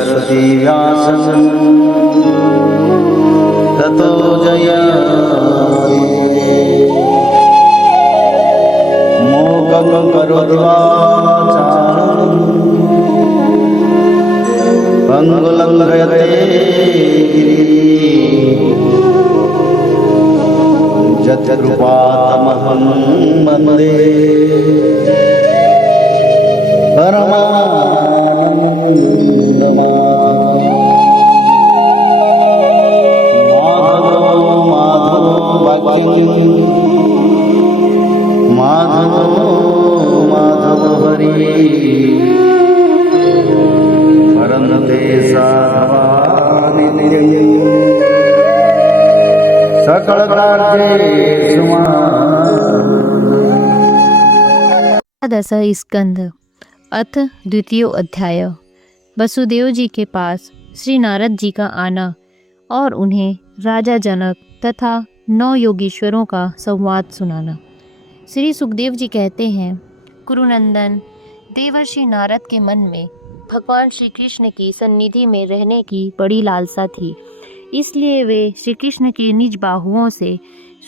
सरस्वती व्यासं ततो जयमुदीरये। मूकं करोति वाचालं पंगुलं लङ्घयते गिरिं यत्कृपातमहं वन्दे माधव हरि परन्ते साधवानिधिं सकलकार्येषु दश स्कंद अथ द्वितीय अध्याय। वसुदेव जी के पास श्री नारद जी का आना और उन्हें राजा जनक तथा 9 योगीश्वरों का संवाद सुनाना। श्री सुखदेव जी कहते हैं, कुरुनंदन, देवर्षि नारद के मन में भगवान श्री कृष्ण की सन्निधि में रहने की बड़ी लालसा थी। इसलिए वे श्री कृष्ण की निज बाहुओं से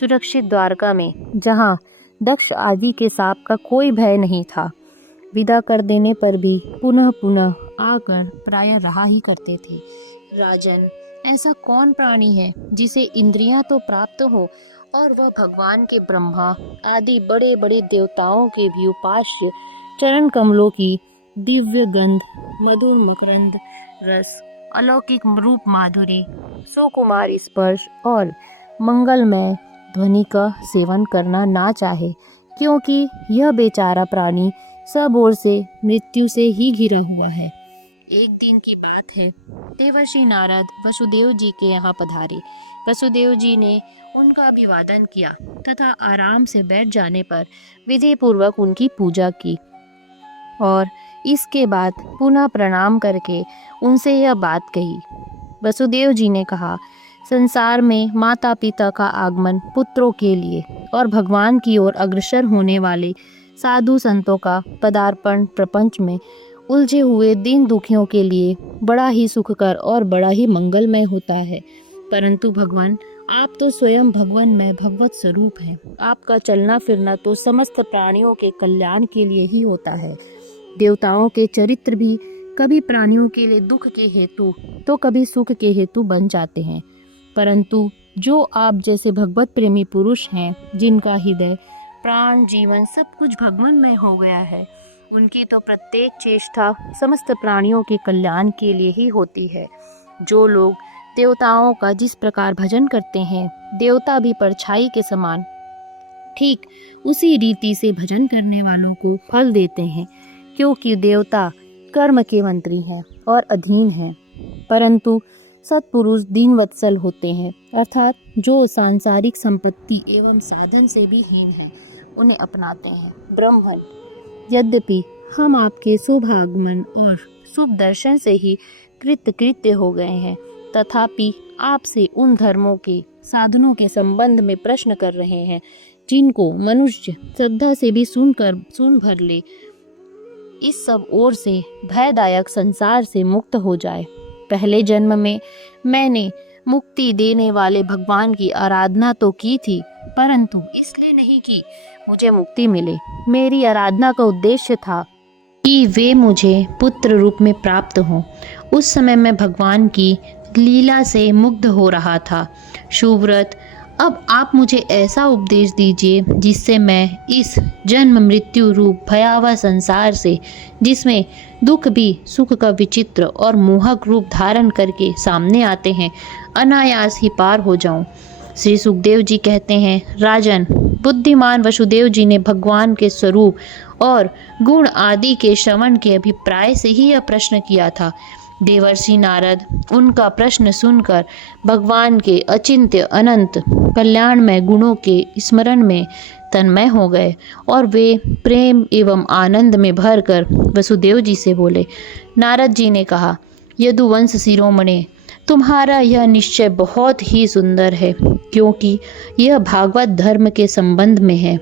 सुरक्षित द्वारका में, जहाँ दक्ष आदि के सांप का कोई भय नहीं था, विदा कर देने पर भी पुनः पुनः आकर प्रायः रहा ही करते थे। राजन, ऐसा कौन प्राणी है जिसे इंद्रियां तो प्राप्त हो और वह भगवान के ब्रह्मा आदि बड़े बड़े देवताओं के भी उपास्य चरण कमलों की दिव्य गंध, मधुर मकरंद रस, अलौकिक रूप माधुरी, सुकुमार स्पर्श और मंगलमय ध्वनि का सेवन करना ना चाहे, क्योंकि यह बेचारा प्राणी सब ओर से मृत्यु से ही घिरा हुआ है। एक दिन की बात है, देवर्षि नारद वसुदेव जी के यहाँ पधारे। वसुदेव जी ने उनका अभिवादन किया तथा आराम से बैठ जाने पर विधि पूर्वक उनकी पूजा की और इसके बाद पुनः प्रणाम करके उनसे यह बात कही। वसुदेव जी ने कहा, संसार में माता पिता का आगमन पुत्रों के लिए और भगवान की ओर अग्रसर होने वाले साधु संतों का पदार्पण प्रपंच में उलझे हुए दीन दुखियों के लिए बड़ा ही सुखकर और बड़ा ही मंगलमय होता है। परंतु भगवान, आप तो स्वयं भगवान में भगवत स्वरूप हैं। आपका चलना फिरना तो समस्त प्राणियों के कल्याण के लिए ही होता है। देवताओं के चरित्र भी कभी प्राणियों के लिए दुख के हेतु तो कभी सुख के हेतु बन जाते हैं, परंतु जो आप जैसे भगवत प्रेमी पुरुष हैं, जिनका हृदय प्राण जीवन सब कुछ भगवान में हो गया है, उनकी तो प्रत्येक चेष्टा समस्त प्राणियों के कल्याण के लिए ही होती है। जो लोग देवताओं का जिस प्रकार भजन करते हैं, देवता भी परछाई के समान ठीक उसी रीति से भजन करने वालों को फल देते हैं, क्योंकि देवता कर्म के मंत्री हैं और अधीन हैं, परंतु सत्पुरुष दीनवत्सल होते हैं, अर्थात जो सांसारिक संपत्ति एवं साधन से भी हीन है, उन्हें अपनाते हैं। ब्राह्मण, यद्यपि हम आपके शुभागमन और शुभ दर्शन से ही कृतकृत्य हो गए हैं, तथापि आपसे उन धर्मों के साधनों के संबंध में प्रश्न कर रहे हैं जिनको मनुष्य श्रद्धा से भी सुन भर ले, इस सब ओर से भयदायक संसार से मुक्त हो जाए। पहले जन्म में मैंने मुक्ति देने वाले भगवान की आराधना तो की थी, परंतु इसलिए नहीं कि मुझे मुक्ति मिले। मेरी आराधना का उद्देश्य था कि वे मुझे पुत्र रूप में प्राप्त हों। उस समय मैं भगवान की लीला से मुग्ध हो रहा था। शुभव्रत, अब आप मुझे ऐसा उपदेश दीजिए जिससे मैं इस जन्म मृत्यु रूप भयावह संसार से, जिसमें दुख भी सुख का विचित्र और मोहक रूप धारण करके सामने आते हैं, अनायास ही पार हो जाऊं। श्री सुखदेव जी कहते हैं, राजन, बुद्धिमान वसुदेव जी ने भगवान के स्वरूप और गुण आदि के श्रवण के अभिप्राय से ही यह प्रश्न किया था। देवर्षि नारद उनका प्रश्न सुनकर भगवान के अचिंत्य अनंत कल्याणमय गुणों के स्मरण में तन्मय हो गए और वे प्रेम एवं आनंद में भरकर वसुदेव जी से बोले। नारद जी ने कहा, यदुवंश शिरोमणे, तुम्हारा यह निश्चय बहुत ही सुंदर है, क्योंकि यह भागवत धर्म के संबंध में है।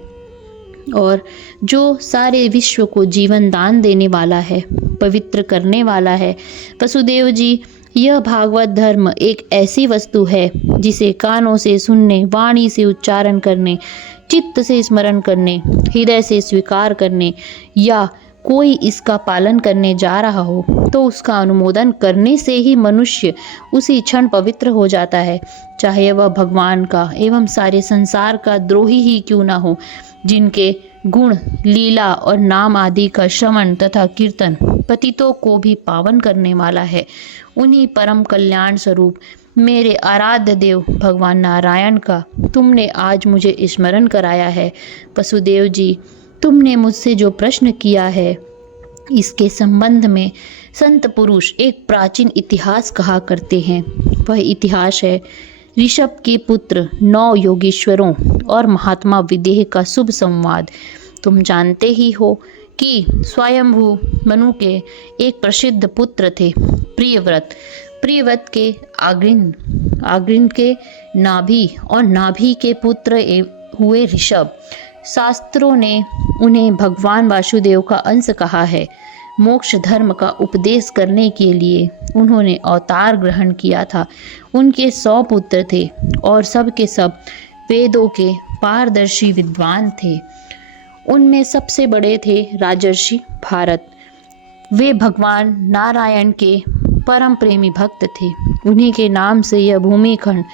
और जो सारे विश्व को जीवन दान देने वाला है, पवित्र करने वाला है। वसुदेव जी, यह भागवत धर्म एक ऐसी वस्तु है जिसे कानों से सुनने, वाणी से उच्चारण करने, चित्त से स्मरण करने, हृदय से स्वीकार करने या कोई इसका पालन करने जा रहा हो तो उसका अनुमोदन करने से ही मनुष्य उसी क्षण पवित्र हो जाता है, चाहे वह भगवान का एवं सारे संसार का द्रोही ही क्यों ना हो, जिनके गुण, लीला और नाम आदि का श्रवण तथा कीर्तन पतितों को भी पावन करने वाला है। उन्हीं परम कल्याण स्वरूप मेरे आराध्य देव भगवान नारायण का तुमने आज मुझे स्मरण कराया है। वसुदेव जी, तुमने मुझसे जो प्रश्न किया है इसके संबंध में संत पुरुष एक प्राचीन इतिहास कहा करते हैं। वह इतिहास है ऋषभ के पुत्र 9 योगीश्वरों और महात्मा विदेह का शुभ संवाद। तुम जानते ही हो कि स्वयंभू मनु के एक प्रसिद्ध पुत्र थे प्रियव्रत। प्रियव्रत के आग्रीन के नाभि और नाभि के पुत्र हुए ऋषभ। शास्त्रों ने उन्हें भगवान वासुदेव का अंश कहा है। मोक्ष धर्म का उपदेश करने के लिए उन्होंने अवतार ग्रहण किया था। उनके 100 पुत्र थे और सब के सब वेदों के पारदर्शी विद्वान थे। उनमें सबसे बड़े थे राजर्षि भारत। वे भगवान नारायण के परम प्रेमी भक्त थे। उन्हीं के नाम से यह भूमिखंड,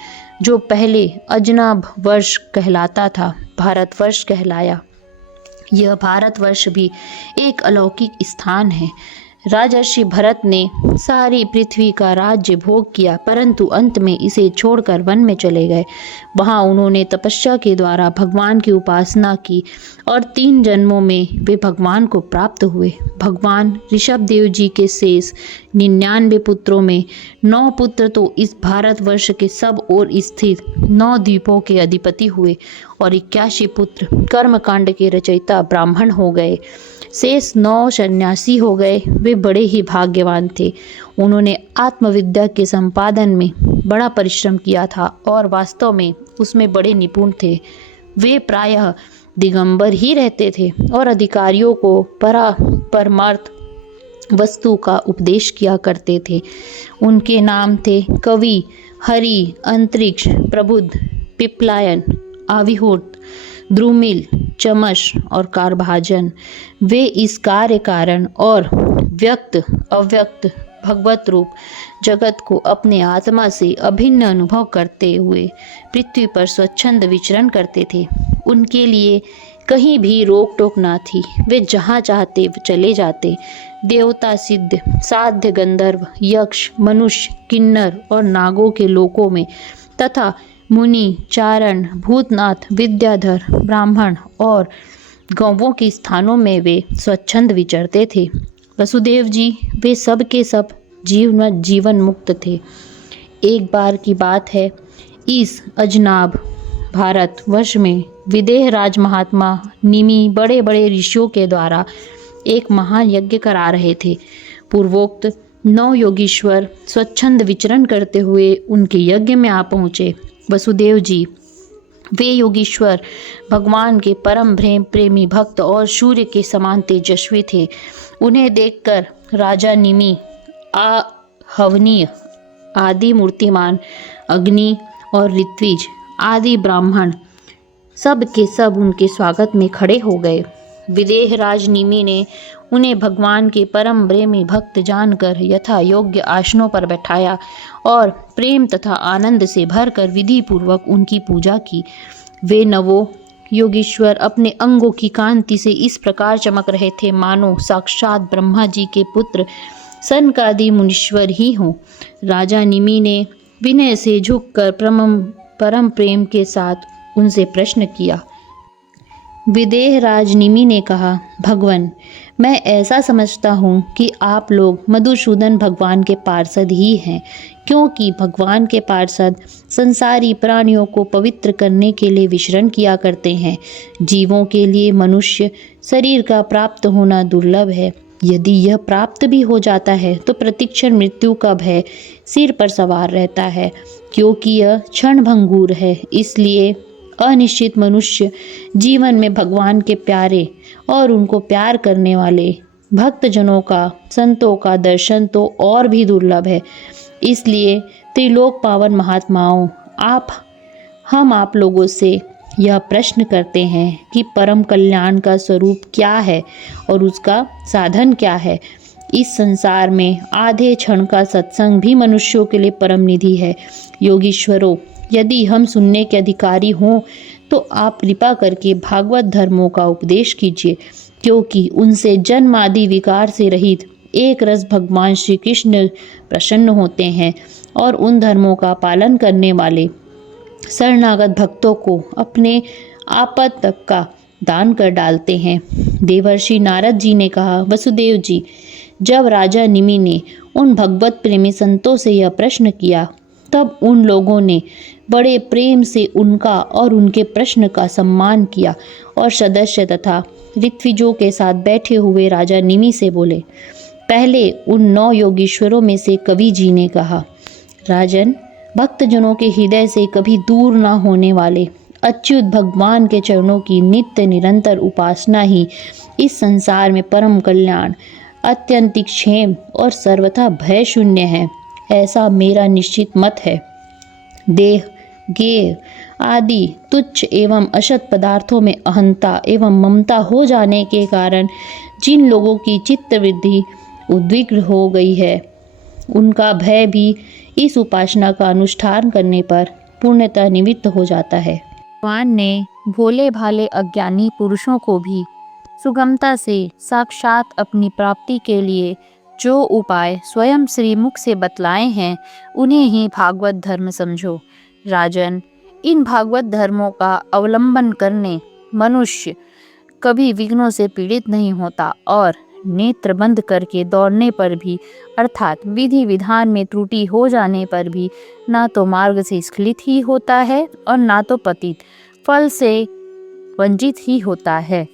जो पहले अजनाभ वर्ष कहलाता था, भारतवर्ष कहलाया। यह भारतवर्ष भी एक अलौकिक स्थान है। राजर्षि भरत ने सारी पृथ्वी का राज्य भोग किया, परंतु अंत में इसे छोड़कर वन में चले गए। वहां उन्होंने तपस्या के द्वारा भगवान की उपासना की और 3 जन्मों में वे भगवान को प्राप्त हुए। भगवान ऋषभ देव जी के शेष 99 पुत्रों में 9 पुत्र तो इस भारतवर्ष के सब ओर स्थित 9 द्वीपों के अधिपति हुए और 81 पुत्र कर्मकांड के रचयिता ब्राह्मण हो गए। शेष 9 सन्यासी हो गए। वे बड़े ही भाग्यवान थे। उन्होंने आत्मविद्या के संपादन में बड़ा परिश्रम किया था और वास्तव में उसमें बड़े निपुण थे। वे प्रायः दिगंबर ही रहते थे और अधिकारियों को परमार्थ वस्तु का उपदेश किया करते थे। उनके नाम थे कवि, हरि, अंतरिक्ष, प्रबुद्ध, पिपलायन, आविहोत, द्रुमिल, चमश और कारभाजन। वे इस कार्य कारण और व्यक्त अव्यक्त भगवत रूप जगत को अपने आत्मा से अभिन्न अनुभव करते हुए पृथ्वी पर स्वच्छंद विचरण करते थे। उनके लिए कहीं भी रोक टोक ना थी। वे जहाँ चाहते चले जाते। देवता, सिद्ध, साध्य, गंधर्व, यक्ष, मनुष्य, किन्नर और नागों के लोकों में तथा मुनि, चारण, भूतनाथ, विद्याधर, ब्राह्मण और गौवों के स्थानों में वे स्वच्छंद विचरते थे। वसुदेव जी, वे सब के सब जीवन मुक्त थे। एक बार की बात है, इस अजनाभ भारत वर्ष में विदेह राज महात्मा निमि बड़े बड़े ऋषियों के द्वारा एक महान यज्ञ करा रहे थे। पूर्वोक्त 9 योगीश्वर स्वच्छंद विचरण करते हुए उनके यज्ञ में आ पहुँचे। वसुदेव जी, वे योगीश्वर भगवान के परम प्रेमी भक्त और सूर्य के समान तेजस्वी थे। उन्हें देखकर राजा निमि, हवनीय आदि मूर्तिमान, अग्नि और ऋत्विज आदि ब्राह्मण सब के सब उनके स्वागत में खड़े हो गए। विदेह राज निमि ने उन्हें भगवान के परम प्रेमी भक्त जानकर यथा योग्य आसनों पर बैठाया और प्रेम तथा आनंद से भरकर विधि पूर्वक उनकी पूजा की। वे नवों योगीश्वर अपने अंगों की कांति से इस प्रकार चमक रहे थे मानो साक्षात ब्रह्मा जी के पुत्र सनकादि मुनीश्वर ही हों। राजा निमि ने विनय से झुककर परम प्रेम के साथ उनसे प्रश्न किया। विदेह राज निमि ने कहा, भगवान, मैं ऐसा समझता हूँ कि आप लोग मधुसूदन भगवान के पार्षद ही हैं, क्योंकि भगवान के पार्षद संसारी प्राणियों को पवित्र करने के लिए विचरण किया करते हैं। जीवों के लिए मनुष्य शरीर का प्राप्त होना दुर्लभ है। यदि यह प्राप्त भी हो जाता है तो प्रतिक्षण मृत्यु का भय सिर पर सवार रहता है, क्योंकि यह क्षण भंगुर है। इसलिए अनिश्चित मनुष्य जीवन में भगवान के प्यारे और उनको प्यार करने वाले भक्तजनों का, संतों का दर्शन तो और भी दुर्लभ है। इसलिए त्रिलोक पावन महात्माओं, हम आप लोगों से यह प्रश्न करते हैं कि परम कल्याण का स्वरूप क्या है और उसका साधन क्या है। इस संसार में आधे क्षण का सत्संग भी मनुष्यों के लिए परम निधि है। योगीश्वरों, यदि हम सुनने के अधिकारी हों तो आप कृपा करके भागवत धर्मों का उपदेश कीजिए, क्योंकि उनसे जन्म आदि विकार से रहित एक रस भगवान श्री कृष्ण प्रसन्न होते हैं और उन धर्मों का पालन करने वाले शरणागत भक्तों को अपने आपद तक का दान कर डालते हैं। देवर्षि नारद जी ने कहा, वसुदेव जी, जब राजा निमि ने उन भगवत प्रेमी संतों से यह प्रश्न किया, तब उन लोगों ने बड़े प्रेम से उनका और उनके प्रश्न का सम्मान किया और सदस्य तथा ऋत्विजों के साथ बैठे हुए राजा निमि से बोले। पहले उन 9 योगीश्वरों में से कवि जी ने कहा, राजन, भक्तजनों के हृदय से कभी दूर न होने वाले अच्युत भगवान के चरणों की नित्य निरंतर उपासना ही इस संसार में परम कल्याण, अत्यंतिक क्षेम और सर्वथा भय शून्य है, ऐसा मेरा निश्चित मत है। देह, गेह आदि तुच्छ एवं अशत पदार्थों में अहंता एवं ममता हो जाने के कारण जिन लोगों की चित्त वृद्धि उद्विग्न हो गई है, उनका भय भी इस उपासना का अनुष्ठान करने पर पूर्णतः निवृत्त हो जाता है। भगवान ने भोले भाले अज्ञानी पुरुषों को भी सुगमता से साक्षात अपनी प्राप्ति के लिए जो उपाय स्वयं श्रीमुख से बतलाए हैं, उन्हें ही भागवत धर्म समझो। राजन, इन भागवत धर्मों का अवलंबन करने मनुष्य कभी विघ्नों से पीड़ित नहीं होता और नेत्र बंद करके दौड़ने पर भी, अर्थात विधि विधान में त्रुटि हो जाने पर भी, ना तो मार्ग से स्खलित ही होता है और ना तो पतित फल से वंचित ही होता है।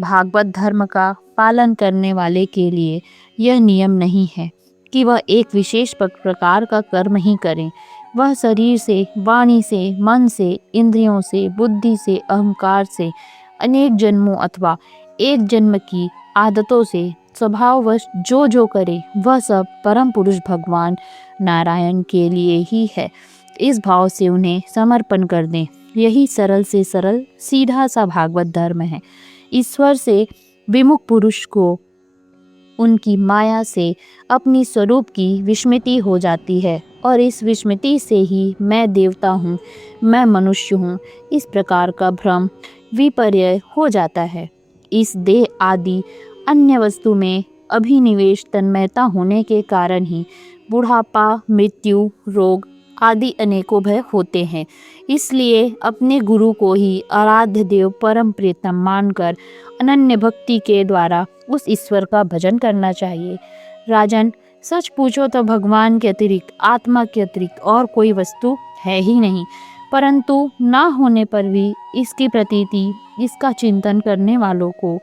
भागवत धर्म का पालन करने वाले के लिए यह नियम नहीं है कि वह एक विशेष प्रकार का कर्म ही करें। वह शरीर से, वाणी से, मन से, इंद्रियों से, बुद्धि से, अहंकार से अनेक जन्मों अथवा एक जन्म की आदतों से स्वभाववश जो जो करे, वह सब परम पुरुष भगवान नारायण के लिए ही है। इस भाव से उन्हें समर्पण कर दें। यही सरल से सरल सीधा सा भागवत धर्म है। ईश्वर से विमुख पुरुष को उनकी माया से अपनी स्वरूप की विस्मृति हो जाती है और इस विस्मृति से ही मैं देवता हूँ, मैं मनुष्य हूँ, इस प्रकार का भ्रम विपर्य हो जाता है। इस देह आदि अन्य वस्तु में अभिनिवेश तन्मयता होने के कारण ही बुढ़ापा, मृत्यु, रोग आदि अनेकों भय होते हैं। इसलिए अपने गुरु को ही आराध्य देव परम प्रियतम मानकर अनन्य भक्ति के द्वारा उस ईश्वर का भजन करना चाहिए। राजन, सच पूछो तो भगवान के अतिरिक्त, आत्मा के अतिरिक्त और कोई वस्तु है ही नहीं, परंतु ना होने पर भी इसकी प्रतीति, इसका चिंतन करने वालों को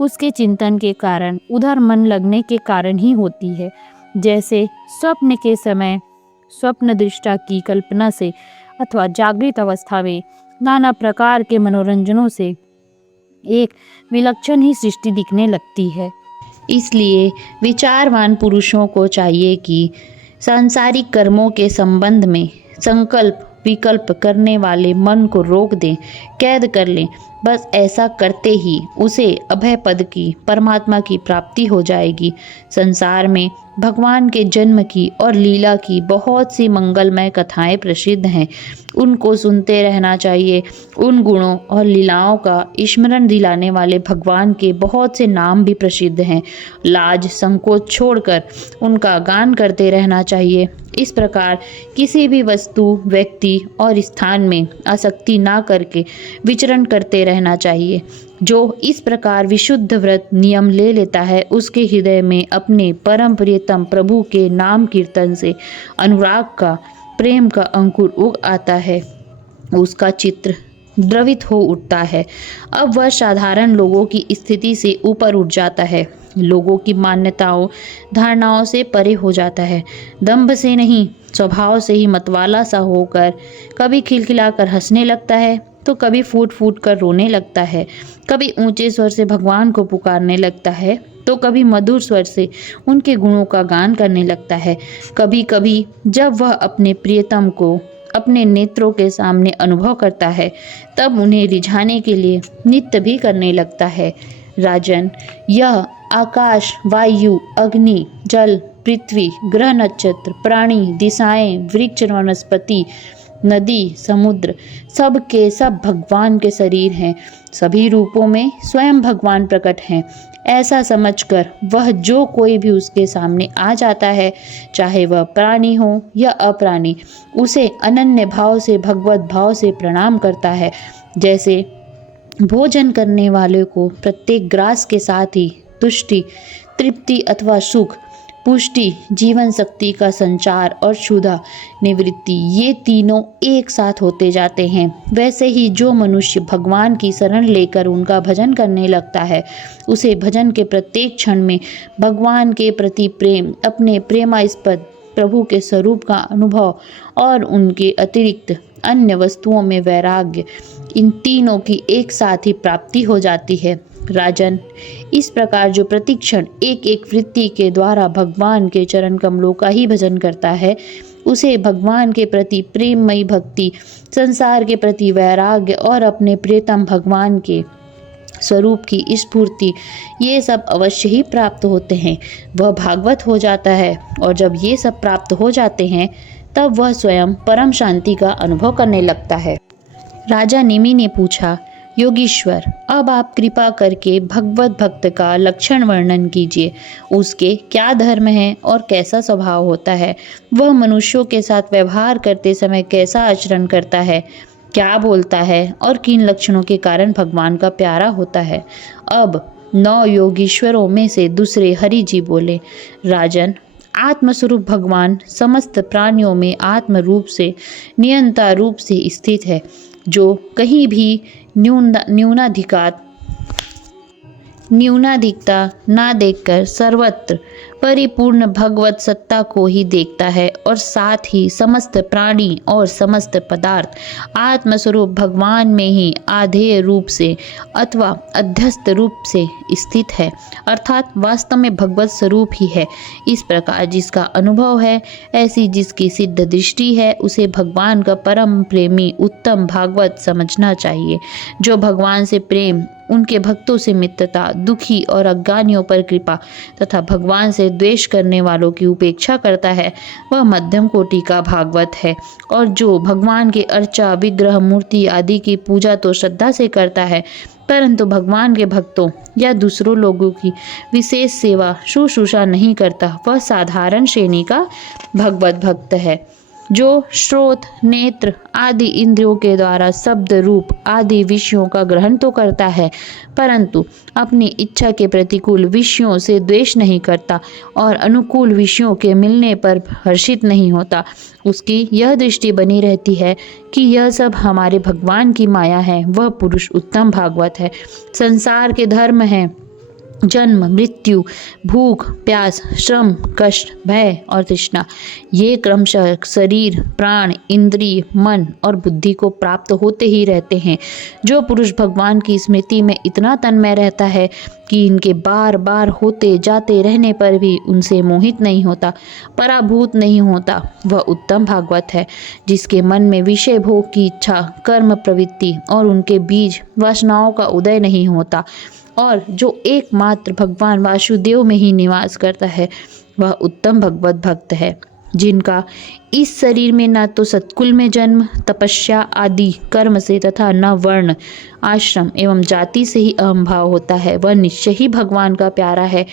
उसके चिंतन के कारण, उधर मन लगने के कारण ही होती है। जैसे स्वप्न के समय स्वप्न दृष्टा की कल्पना से अथवा जागृत अवस्था में नाना प्रकार के मनोरंजनों से एक विलक्षण ही सृष्टि दिखने लगती है। इसलिए विचारवान पुरुषों को चाहिए कि सांसारिक कर्मों के संबंध में संकल्प विकल्प करने वाले मन को रोक दें, कैद कर लें। बस ऐसा करते ही उसे अभय पद की, परमात्मा की प्राप्ति हो जाएगी। संसार में भगवान के जन्म की और लीला की बहुत सी मंगलमय कथाएं प्रसिद्ध हैं, उनको सुनते रहना चाहिए। उन गुणों और लीलाओं का स्मरण दिलाने वाले भगवान के बहुत से नाम भी प्रसिद्ध हैं। लाज संकोच छोड़कर उनका गान करते रहना चाहिए। इस प्रकार किसी भी वस्तु, व्यक्ति और स्थान में आसक्ति ना करके विचरण करते रहना चाहिए। जो इस प्रकार विशुद्ध व्रत नियम ले लेता है, उसके हृदय में अपने परम प्रियतम प्रभु के नाम कीर्तन से अनुराग का, प्रेम का अंकुर उग आता है। उसका चित्र द्रवित हो उठता है। अब वह साधारण लोगों की स्थिति से ऊपर उठ जाता है, लोगों की मान्यताओं धारणाओं से परे हो जाता है। दंभ से नहीं, स्वभाव से ही मतवाला सा होकर कभी खिलखिलाकर हंसने लगता है तो कभी फूट फूट कर रोने लगता है, कभी ऊंचे स्वर से भगवान को पुकारने लगता है, तो कभी मधुर स्वर से उनके गुणों का गान करने लगता है। कभी कभी जब वह अपने प्रियतम को अपने नेत्रों के सामने अनुभव करता है, तब उन्हें रिझाने के लिए नृत्य भी करने लगता है। राजन, यह आकाश, वायु, अग्नि, जल, पृथ्वी, ग्रह, नक्षत्र, प्राणी, दिशाएं, वृक्ष, वनस्पति, नदी, समुद्र, सब के सब भगवान के शरीर हैं। सभी रूपों में स्वयं भगवान प्रकट हैं। ऐसा समझकर वह जो कोई भी उसके सामने आ जाता है, चाहे वह प्राणी हो या अप्राणी, उसे अनन्य भाव से भगवत भाव से प्रणाम करता है। जैसे भोजन करने वाले को प्रत्येक ग्रास के साथ ही तुष्टि, तृप्ति अथवा सुख, पुष्टि, जीवन शक्ति का संचार और क्षुधा निवृत्ति, ये तीनों एक साथ होते जाते हैं, वैसे ही जो मनुष्य भगवान की शरण लेकर उनका भजन करने लगता है, उसे भजन के प्रत्येक क्षण में भगवान के प्रति प्रेम, अपने प्रेमास्पद प्रभु के स्वरूप का अनुभव और उनके अतिरिक्त अन्य वस्तुओं में वैराग्य, इन तीनों की एक साथ ही प्राप्ति हो जाती है। राजन, इस प्रकार जो प्रतिक्षण एक एक वृत्ति के द्वारा भगवान के चरण कमलों का ही भजन करता है, उसे भगवान के प्रति प्रेममयी भक्ति, संसार के प्रति वैराग्य और अपने प्रियतम भगवान के स्वरूप की स्फूर्ति, ये सब अवश्य ही प्राप्त होते हैं। वह भागवत हो जाता है, और जब ये सब प्राप्त हो जाते हैं, तब वह स्वयं परम शांति का अनुभव करने लगता है। राजा निमि ने पूछा, योगीश्वर, अब आप कृपा करके भगवत भक्त का लक्षण वर्णन कीजिए। उसके क्या धर्म है और कैसा स्वभाव होता है? वह मनुष्यों के साथ व्यवहार करते समय कैसा आचरण करता है? क्या बोलता है और किन लक्षणों के कारण भगवान का प्यारा होता है? अब 9 योगीश्वरों में से दूसरे हरि जी बोले, राजन, आत्मस्वरूप भगवान समस्त प्राणियों में आत्म रूप से, नियंता रूप से स्थित है, जो कहीं भी न्यूनाधिकता ना देखकर सर्वत्र परिपूर्ण भगवत सत्ता को ही देखता है, और साथ ही समस्त प्राणी और समस्त पदार्थ आत्मस्वरूप भगवान में ही आधेय रूप से अथवा अध्यस्त रूप से स्थित है, अर्थात वास्तव में भगवत स्वरूप ही है। इस प्रकार जिसका अनुभव है, ऐसी जिसकी सिद्ध दृष्टि है, उसे भगवान का परम प्रेमी उत्तम भागवत समझना चाहिए। जो भगवान से प्रेम, उनके भक्तों से मित्रता, दुखी और अज्ञानियों पर कृपा तथा भगवान से द्वेष करने वालों की उपेक्षा करता है, वह मध्यम कोटि का भागवत है। और जो भगवान के अर्चा, विग्रह, मूर्ति आदि की पूजा तो श्रद्धा से करता है, परंतु भगवान के भक्तों या दूसरों लोगों की विशेष सेवा शुश्रूषा नहीं करता, वह साधारण श्रेणी का भगवत भक्त है। जो श्रोत, नेत्र आदि इंद्रियों के द्वारा शब्द, रूप आदि विषयों का ग्रहण तो करता है, परंतु अपनी इच्छा के प्रतिकूल विषयों से द्वेष नहीं करता और अनुकूल विषयों के मिलने पर हर्षित नहीं होता, उसकी यह दृष्टि बनी रहती है कि यह सब हमारे भगवान की माया है, वह पुरुष उत्तम भागवत है। संसार के धर्म हैं जन्म, मृत्यु, भूख, प्यास, श्रम, कष्ट, भय और तृष्णा। ये क्रमशः शरीर, प्राण, इंद्रिय, मन और बुद्धि को प्राप्त होते ही रहते हैं। जो पुरुष भगवान की स्मृति में इतना तन्मय रहता है कि इनके बार बार होते जाते रहने पर भी उनसे मोहित नहीं होता, पराभूत नहीं होता, वह उत्तम भागवत है। जिसके मन में विषय भोग की इच्छा, कर्म प्रवृत्ति और उनके बीज वासनाओं का उदय नहीं होता, और जो एकमात्र भगवान वासुदेव में ही निवास करता है, वह उत्तम भगवत भक्त है। जिनका इस शरीर में न तो सत्कुल में जन्म, तपस्या आदि कर्म से तथा न वर्ण, आश्रम एवं जाति से ही अहम भाव होता है, वह निश्चय ही भगवान का प्यारा है।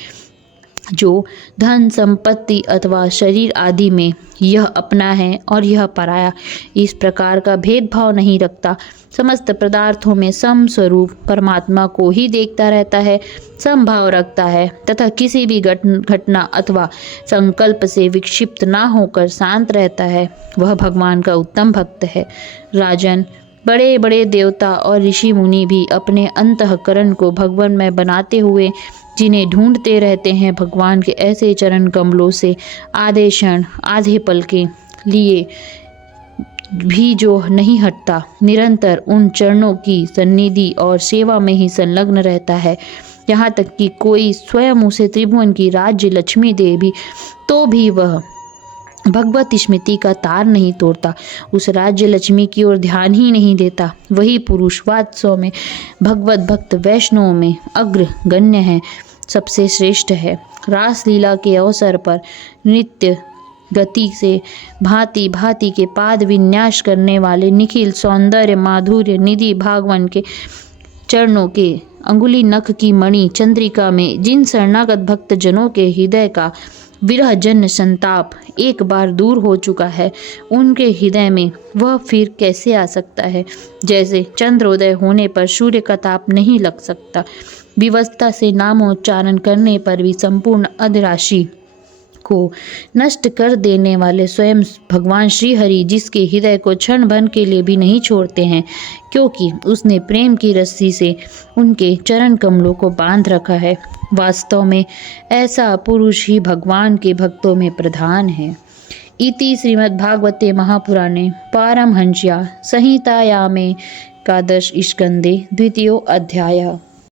जो धन, संपत्ति अथवा शरीर आदि में यह अपना है और यह पराया, इस प्रकार का भेदभाव नहीं रखता, समस्त पदार्थों में सम स्वरूप परमात्मा को ही देखता रहता है, समभाव रखता है तथा किसी भी घटना अथवा संकल्प से विक्षिप्त ना होकर शांत रहता है, वह भगवान का उत्तम भक्त है। राजन, बड़े बड़े देवता और ऋषि मुनि भी अपने अंतःकरण को भगवान में बनाते हुए जिन्हें ढूंढते रहते हैं, भगवान के ऐसे चरण कमलों से आधे क्षण, आधे पल के लिए भी जो नहीं हटता, निरंतर उन चरणों की सन्निधि और सेवा में ही संलग्न रहता है, यहाँ तक कि कोई स्वयं उसे त्रिभुवन की राज्य लक्ष्मी दे भी तो भी वह भगवत स्मृति का तार नहीं तोड़ता, उस राज्य लक्ष्मी की ओर ध्यान ही नहीं देता। वही पुरुष वात्सव में भगवत भक्त वैष्णव में अग्रगण्य है, सबसे श्रेष्ठ है। रासलीला के अवसर पर नृत्य गति से भांति भांति के पाद विन्यास करने वाले निखिल सौंदर्य माधुर्य निधि भागवान के चरणों के अंगुली नख की मणि चंद्रिका में जिन शरणागत भक्त जनों के हृदय का विरह जन संताप एक बार दूर हो चुका है, उनके हृदय में वह फिर कैसे आ सकता है। जैसे चंद्रोदय होने पर सूर्य का ताप नहीं लग सकता, विवस्था से नामोच्चारण करने पर भी संपूर्ण अधराशि को नष्ट कर देने वाले स्वयं भगवान श्री हरि जिसके हृदय को क्षण भर के लिए भी नहीं छोड़ते हैं, क्योंकि उसने प्रेम की रस्सी से उनके चरण कमलों को बांध रखा है। वास्तव में ऐसा पुरुष ही भगवान के भक्तों में प्रधान है। इति श्रीमद्भागवते महापुराणे पारमहंस्या संहितायामे एकादश स्कंदे द्वितीयो अध्यायः।